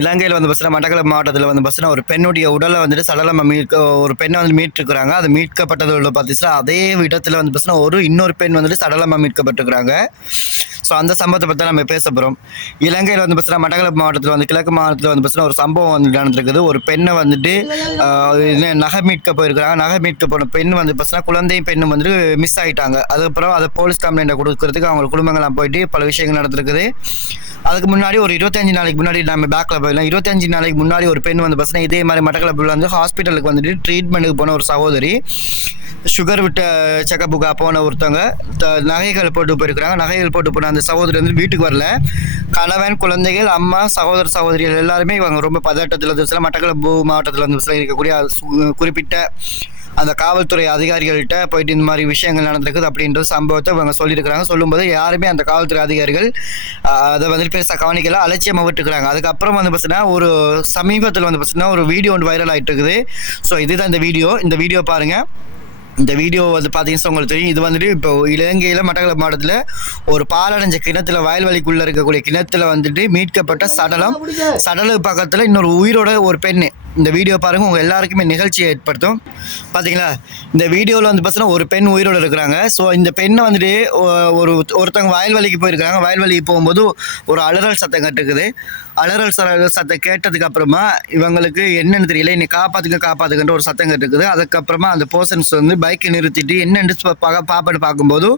இலங்கையில் வந்து பார்த்தீங்கன்னா மட்டக்களப்பு மாவட்டத்தில் வந்து பார்த்தீங்கன்னா ஒரு பெண்ணுடைய உடலை வந்துட்டு சடலமாக ஒரு பெண்ணை வந்து மீட்டிருக்கிறாங்க. அது மீட்கப்பட்டதில் பார்த்தீங்கன்னா அதே இடத்துல வந்து பார்த்தீங்கன்னா இன்னொரு பெண் வந்துட்டு சடலமாக மீட்கப்பட்டிருக்கிறாங்க. ஸோ அந்த சம்பவத்தை பற்றி நம்ம பேச போகிறோம். இலங்கையில் வந்து பார்த்தீங்கன்னா மட்டக்களப்பு மாவட்டத்தில் வந்து கிழக்கு மாவட்டத்தில் வந்து பார்த்தீங்கன்னா ஒரு சம்பவம் வந்து நடந்திருக்குது. ஒரு பெண்ணை வந்துட்டு நகை மீட்க போயிருக்கிறாங்க. நகை மீட்க போன பெண் வந்து பார்த்தீங்கன்னா குழந்தையும் பெண்ணும் வந்துட்டு மிஸ் ஆகிட்டாங்க. அதுக்கப்புறம் அதை போலீஸ் கம்ப்ளைண்ட்டை கொடுக்கறதுக்கு அவங்க குடும்பங்கள்லாம் போயிட்டு பல விஷயங்கள் நடந்திருக்குது. அதுக்கு முன்னாடி ஒரு 25 நாளைக்கு முன்னாடி நம்ம பேக்கில் போயிடலாம். 25 நாளைக்கு முன்னாடி ஒரு பெண் வந்து பார்த்தீங்கன்னா இதே மாதிரி மட்டக்களப்பில் வந்து ஹாஸ்பிட்டலுக்கு வந்துட்டு ட்ரீட்மெண்ட்டுக்கு போன ஒரு சகோதரி, சுகர் விட்ட செக்கப்புக்காக போன ஒருத்தவங்க நகைகள் போட்டு போயிருக்கிறாங்க. நகைகள் போட்டு போன அந்த சகோதரி வந்து வீட்டுக்கு வரல. கணவன், குழந்தைகள், அம்மா, சகோதரிகள் எல்லாருமே இவங்க ரொம்ப பதட்டத்தில் வந்து மட்டக்களப்பு மாவட்டத்தில் வந்து இருக்கக்கூடிய குறிப்பிட்ட அந்த காவல்துறை அதிகாரிகள்கிட்ட போயிட்டு இந்த மாதிரி விஷயங்கள் நடந்திருக்குது அப்படின்ற சம்பவத்தை இவங்க சொல்லியிருக்கிறாங்க. சொல்லும்போது யாருமே அந்த காவல்துறை அதிகாரிகள் அதை வந்து பெருசாக கவனிக்கல, அலட்சியமாக விட்டுருக்காங்க. அதுக்கப்புறம் வந்து பார்த்தீங்கன்னா ஒரு சமீபத்தில் வந்து பார்த்தீங்கன்னா ஒரு வீடியோ ஒன்று வைரல் ஆகிட்டு இருக்குது. ஸோ இதுதான் இந்த வீடியோ பாருங்கள். இந்த வீடியோ வந்து பார்த்தீங்கன்னா உங்களுக்கு தெரியும். இது வந்துட்டு இப்போ இலங்கையில் மட்டக்களப்பு மாவட்டத்தில் ஒரு பாலடைஞ்ச கிணத்துல, வயல்வெளிக்குள்ளே இருக்கக்கூடிய கிணத்துல வந்துட்டு மீட்கப்பட்ட சடலுக்கு பக்கத்தில் இன்னொரு உயிரோட ஒரு பெண்ணு. இந்த வீடியோ பாருங்கள், உங்கள் எல்லாருக்குமே நிகழ்ச்சியை ஏற்படுத்தும். பார்த்தீங்களா, இந்த வீடியோவில் வந்து பார்த்தீங்கன்னா ஒரு பெண் உயிரோடு இருக்கிறாங்க. ஸோ இந்த பெண்ணை வந்துட்டு ஒருத்தவங்க வயல்வெளிக்கு போயிருக்காங்க. வயல்வெளிக்கு போகும்போது ஒரு அலறல் சத்தம் கேட்டுருக்குது. அலறல் சத்தம் கேட்டதுக்கு அப்புறமா இவங்களுக்கு என்னன்னு தெரியல, இன்னைக்கு காப்பாத்துக்கின்ற ஒரு சத்தம் கேட்டுருக்குது. அதுக்கப்புறமா அந்த பர்சன்ஸ் வந்து பைக்கை நிறுத்திட்டு என்னென்னு பாப்பான்னு பார்க்கும்போது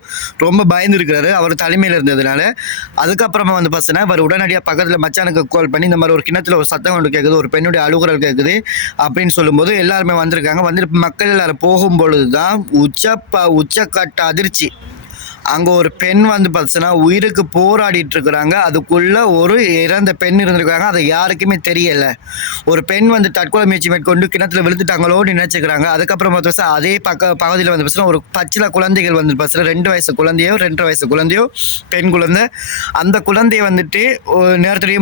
ரொம்ப பயந்து இருக்கிறாரு அவர் தலைமையில் இருந்ததுனால. அதுக்கப்புறமா வந்து பார்த்தீங்கன்னா இவர் உடனடியாக பக்கத்தில் மச்சானுக்கு கால் பண்ணி இந்த மாதிரி ஒரு கிணத்துல ஒரு சத்தம் ஒன்று கேட்குது, ஒரு பெண்ணுடைய அழுகுரல் கேட்குது அப்படின்னு சொல்லும்போது எல்லாருமே வந்திருக்காங்க. வந்துட்டு மக்கள் எல்லாரும் போகும்பொழுது தான் உச்சக்கட்ட அதிர்ச்சி. அங்கே ஒரு பெண் வந்து பார்த்தீங்கன்னா உயிருக்கு போராடிட்டு இருக்கிறாங்க. அதுக்குள்ள ஒரு இறந்த பெண் இருந்திருக்காங்க. அது யாருக்குமே தெரியல. ஒரு பெண் வந்து தற்கொலை முயற்சி மேற்கொண்டு கிணத்துல விழுந்துட்டாங்களோன்னு நினைச்சுக்கிறாங்க. அதுக்கப்புறம் பார்த்தா அதே பகுதியில் வந்து பார்த்தீங்கன்னா ஒரு பச்சில குழந்தைகள் வந்து பார்த்தீங்கன்னா 2 வயசு குழந்தையோ 2.5 வயசு குழந்தையோ பெண் குழந்தை. அந்த குழந்தைய வந்துட்டு நேரத்துலேயே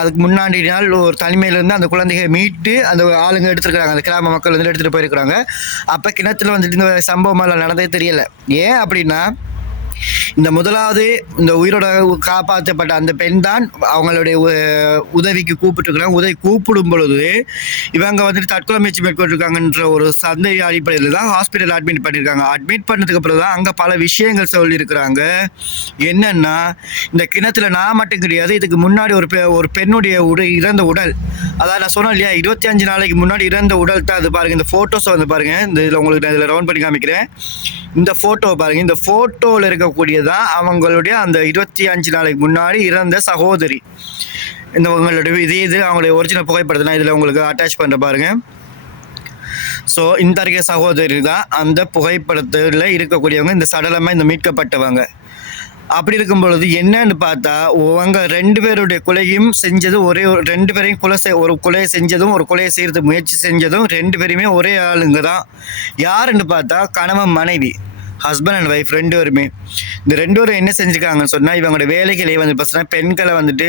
அதுக்கு முன்னாடி நாள் ஒரு தனிமையிலேருந்து அந்த குழந்தையை மீட்டு அந்த ஆளுங்க எடுத்துருக்காங்க. அந்த கிராம மக்கள் வந்து எடுத்துகிட்டு போயிருக்கிறாங்க. அப்போ கிணத்துல வந்துட்டு இந்த சம்பவம் நடந்தே தெரியல. ஏன் அப்படின்னா இந்த உயிரோட காப்பாற்றப்பட்ட அந்த பெண் தான் அவங்களுடைய உதவிக்கு கூப்பிட்டுருக்காங்க. உதவி கூப்பிடும் பொழுது இவங்க வந்துட்டு தற்கொலை முயற்சி மேற்கொண்டிருக்காங்கன்ற ஒரு சந்தேக அடிப்படையில் தான் ஹாஸ்பிட்டல் அட்மிட் பண்ணியிருக்காங்க. அட்மிட் பண்ணதுக்கு அப்புறம் தான் அங்கே பல விஷயங்கள் சொல்லியிருக்கிறாங்க. என்னன்னா, இந்த கிணத்துல நான் மட்டும் கிடையாது, இதுக்கு முன்னாடி ஒரு பெண்ணுடைய இறந்த உடல், அதாவது நான் சொன்னேன் இல்லையா 25 நாளைக்கு முன்னாடி இறந்த உடல் தான். அது பாருங்க, இந்த போட்டோஸ் வந்து பாருங்க. இந்த இதில் உங்களுக்கு நான் இதில் ரவுண்ட் பண்ணி காமிக்கிறேன். இந்த போட்டோ பாருங்க. இந்த போட்டோவில் இருக்கக்கூடியதான் அவங்களுடைய அந்த 25 நாளைக்கு முன்னாடி இறந்த சகோதரி. இந்த உங்களுடைய இது அவங்களுடைய ஒரிஜினல் புகைப்படத்தை நான் இதில் உங்களுக்கு அட்டாச் பண்ணுற பாருங்க. ஸோ இந்த இருக்க சகோதரி தான் அந்த புகைப்படத்தில் இருக்கக்கூடியவங்க, இந்த சடலமாக இந்த மீட்கப்பட்டவங்க. அப்படி இருக்கும் பொழுது என்னன்னு பார்த்தா அவங்க 2 பேருடைய கொலையும் செஞ்சது ஒரே 2 பேரையும் ஒரு கொலையை செஞ்சதும் ஒரு கொலையை செய்யறது முயற்சி செஞ்சதும் 2 பேருமே ஒரே ஆளுங்க தான். யாருன்னு பார்த்தா கணவன் மனைவி, ஹஸ்பண்ட் அண்ட் ஒய்ஃப் 2 பேருமே. இந்த 2 பேரும் என்ன செஞ்சுருக்காங்கன்னு சொன்னால் இவங்களோட வேலைகளை வந்து பார்த்தீங்கன்னா பெண்களை வந்துட்டு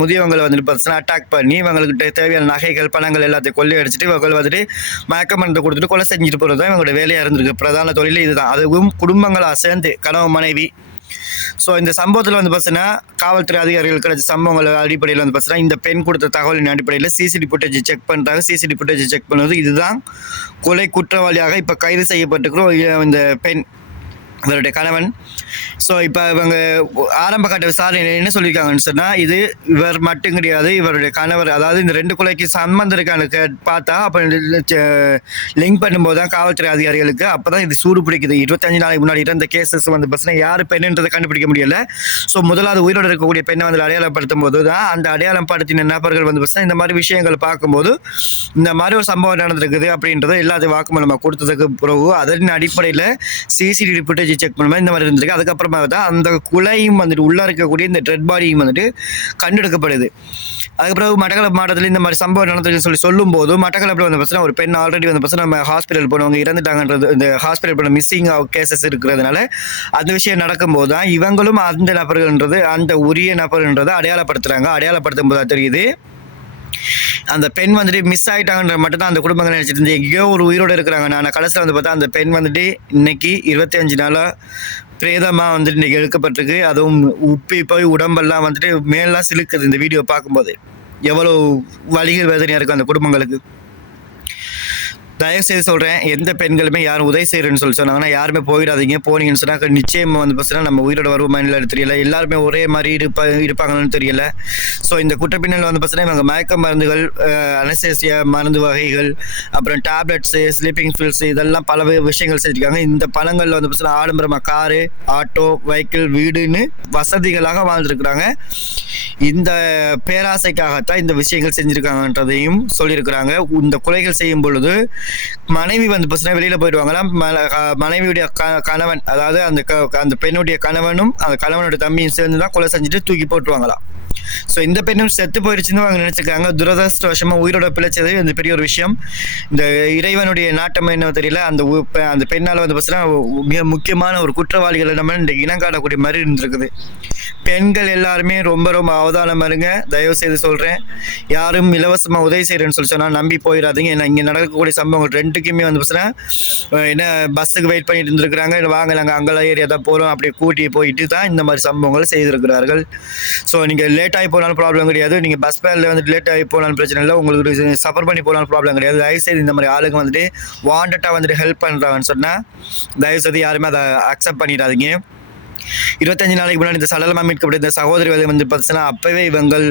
முதியவங்களை வந்துட்டு பார்த்தீங்கன்னா அட்டாக் பண்ணி இவங்களுக்கு தேவையான நகைகள் பணங்கள் எல்லாத்தையும் கொள்ளையடிச்சிட்டு இவங்க வந்துட்டு மயக்க மருந்து கொடுத்துட்டு கொலை செஞ்சுட்டு போகிறது தான் இவங்களோட வேலையாக இருந்திருக்கு. பிரதான தொழில் இதுதான். அதுவும் குடும்பங்களாக சேர்ந்து கணவன் மனைவி. ஸோ இந்த சம்பவத்தில் வந்து பார்த்தீங்கன்னா காவல்துறை அதிகாரிகள் கிடைச்ச சம்பவங்கள் அடிப்படையில் வந்து பார்த்தீங்கன்னா இந்த பெண் கொடுத்த தகவலின் அடிப்படையில் சிசிடிவி ஃபுட்டேஜ் செக் பண்ணுறாங்க. சிசிடிவி ஃபுட்டேஜ் செக் பண்ணுவது இதுதான் கொலை குற்றவாளியாக இப்போ கைது செய்யப்பட்டிருக்கிறோம் இந்த பெண், இவருடைய கணவன். ஸோ இப்போ இவங்க ஆரம்ப கட்ட விசாரணை என்ன சொல்லியிருக்காங்கன்னு சொன்னால் இது இவர் மட்டும் கிடையாது, இவருடைய கணவர், அதாவது இந்த 2 கொலைக்கு சம்பந்தம் இருக்கான்னு பார்த்தா அப்போ லிங்க் பண்ணும்போது தான் காவல்துறை அதிகாரிகளுக்கு அப்போ தான் இது சூடு பிடிக்குது. 25 நாளைக்கு முன்னாடி இருந்த கேசஸ் வந்து பார்த்தீங்கன்னா யார் பெண்ணுன்றதை கண்டுபிடிக்க முடியல. ஸோ முதலாவது உயிரோடு இருக்கக்கூடிய பெண்ணை வந்து அடையாளப்படுத்தும் போது தான் அந்த அடையாளம் படுத்தின நபர்கள் வந்து பார்த்தீங்கன்னா இந்த மாதிரி விஷயங்கள் பார்க்கும்போது இந்த மாதிரி ஒரு சம்பவம் நடந்திருக்குது அப்படின்றத எல்லாத்தையும் வாக்குமூலமாக கொடுத்ததுக்கு பிறகு அதன் அடிப்படையில் சிசிடிவி ஃபுட்டேஜ் செக் பண்ணும்போது இந்த மாதிரி இருந்திருக்கு. அதுக்கப்புறமா தான் அந்த குலையும் வந்துட்டு உள்ளே இருக்கக்கூடிய இந்த டெட் பாடியும் வந்துட்டு கண்டெடுக்கப்படுது. அதுக்கப்புறம் மட்டக்களப்பு மாவட்டத்தில் இந்த மாதிரி சம்பவம் நடந்திருக்குன்னு சொல்லும்போது மட்டக்களப்பில் வந்து பார்த்தீங்கன்னா ஒரு பெண் ஆல்ரெடி வந்து பார்த்தீங்கன்னா நம்ம ஹாஸ்பிட்டல் போனவங்க இறந்துட்டாங்கன்றது, இந்த ஹாஸ்பிட்டல் போன மிஸ்ஸிங் கேசஸ் இருக்கிறதுனால அந்த விஷயம் நடக்கும்போது தான் இவங்களும் அந்த நபர்கள்ன்றது அந்த உரிய நபர்ன்றதை அடையாளப்படுத்தும் போது தெரியுது அந்த பெண் வந்துட்டு மிஸ் ஆகிட்டாங்கன்ற மட்டும் தான் அந்த குடும்பங்கள் நினச்சிட்டு இருந்து எங்கேயோ ஒரு உயிரோடு இருக்கிறாங்க. நான் கடைசியில் வந்து பார்த்தா அந்த பெண் வந்துட்டு இன்னைக்கு 25 நாளாக பிரேதமாக வந்துட்டு இன்றைக்கி எடுக்கப்பட்டிருக்கு. அதுவும் உப்பி போய் உடம்பெல்லாம் வந்துட்டு மேலாம் சிலுக்குது இந்த வீடியோ பார்க்கும்போது. எவ்வளோ வலிகள் வேதனையாக இருக்கும் அந்த குடும்பங்களுக்கு. தயவுசெய்து சொல்கிறேன், எந்த பெண்களுமே யாரும் உதவி செய்கிறேன்னு சொல்லி சொன்னாங்கன்னா யாருமே போயிடாதீங்க. போனீங்கன்னு சொன்னால் நிச்சயம் வந்து பார்த்தீங்கன்னா நம்ம உயிரோட வருவோமா இல்லைன்னு தெரியல. எல்லாருமே ஒரே மாதிரி இருப்பாங்கன்னு தெரியல. ஸோ இந்த குற்றப்பின்னல் வந்து பார்த்தீங்கன்னா இவங்க மயக்க மருந்துகள், அனஸ்தேசியா மருந்து வகைகள், அப்புறம் டேப்லெட்ஸு, ஸ்லீப்பிங் பில்ஸ் இதெல்லாம் பல விஷயங்கள் செஞ்சுருக்காங்க. இந்த பணங்களில் வந்து பார்த்தீங்கன்னா ஆடம்பரமாக காரு, ஆட்டோ, வெஹிக்கிள், வீடுன்னு வசதிகளாக வாழ்ந்துருக்குறாங்க. இந்த பேராசைக்காகத்தான் இந்த விஷயங்கள் செஞ்சுருக்காங்கன்றதையும் சொல்லியிருக்கிறாங்க. இந்த கொலைகள் செய்யும் பொழுது மனைவி வந்து பார்த்தீங்கன்னா வெளியில் போயிடுவாங்களாம். மனைவியுடைய கணவன், அதாவது அந்த பெண்ணுடைய கணவனும் அந்த கணவனுடைய தம்பியும் சேர்ந்து தான் கொலை செஞ்சுட்டு தூக்கி போட்டுருவாங்களாம். ஸோ இந்த பெண்ணும் செத்து போயிடுச்சுன்னு அவங்க நினைச்சிருக்காங்க. துரதிருஷ்டவசமாக உயிரோட பிழைச்சது இந்த பெரிய ஒரு விஷயம். இந்த இறைவனுடைய நாட்டம் என்ன தெரியல. அந்த பெண்ணால் வந்து பார்த்தீங்கன்னா மிக முக்கியமான ஒரு குற்றவாளிகளை நம்ம இந்த இனம் காட்டக்கூடிய மாதிரி இருந்திருக்குது. பெண்கள் எல்லாருமே ரொம்ப ரொம்ப அவதானமாக இருங்க. தயவு செய்து சொல்கிறேன், யாரும் இலவசமாக உதவி செய்கிறேன்னு சொல்லி சொன்னால் நம்பி போயிடாதீங்க. ஏன்னா இங்கே நடக்கக்கூடிய சம்பவங்கள் ரெண்டுக்குமே வந்து பார்த்தீங்கன்னா என்ன பஸ்ஸுக்கு வெயிட் பண்ணிட்டு இருந்திருக்கிறாங்க. வாங்க நாங்கள் அங்கெல்லாம் ஏரியா தான் போகிறோம் அப்படி கூட்டி போயிட்டு தான் இந்த மாதிரி சம்பவங்கள் செய்திருக்கிறார்கள். ஸோ நீங்கள் லேட் ஆகி போனாலும் ப்ராப்ளம் கிடையாது. நீங்கள் பஸ் பேரில் வந்துட்டு லேட் ஆகி போனாலும் பிரச்சனை இல்லை. உங்களுக்கு சஃபர் பண்ணி போனாலும் ப்ராப்ளம் கிடையாது. தயவுசெய்து இந்த மாதிரி ஆளுங்க வந்துட்டு வாண்டட்டாக வந்துட்டு ஹெல்ப் பண்ணுறாங்கன்னு சொன்னால் தயவுசெய்து யாருமே அதை அக்செப்ட் பண்ணிடாதீங்க. 25 நாளைக்கு முன்னாடி இந்த சடலமாக மீட்கப்பட்ட இந்த சகோதரி வந்து பார்த்தீங்கன்னா அப்போவே இவங்கள்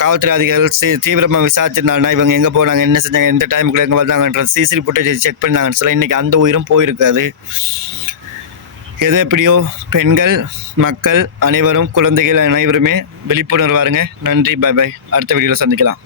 காவல்துறை அதிகாரிகள் தீவிரமாக விசாரிச்சிருந்தாங்கன்னா இவங்க எங்கே போனாங்க, என்ன செஞ்சாங்க, எந்த டைமுக்குள்ள எங்கே வந்தாங்கன்ற சிசிடிவி ஃபுட்டேஜ் செக் பண்ணாங்கன்னு சொல்ல இன்றைக்கி அந்த உயிரும் போயிருக்காது. எது எப்படியோ பெண்கள், மக்கள் அனைவரும், குழந்தைகள் அனைவருமே விழிப்புணர்வாருங்க. நன்றி, பை பை. அடுத்த வீடியோவில் சந்திக்கலாம்.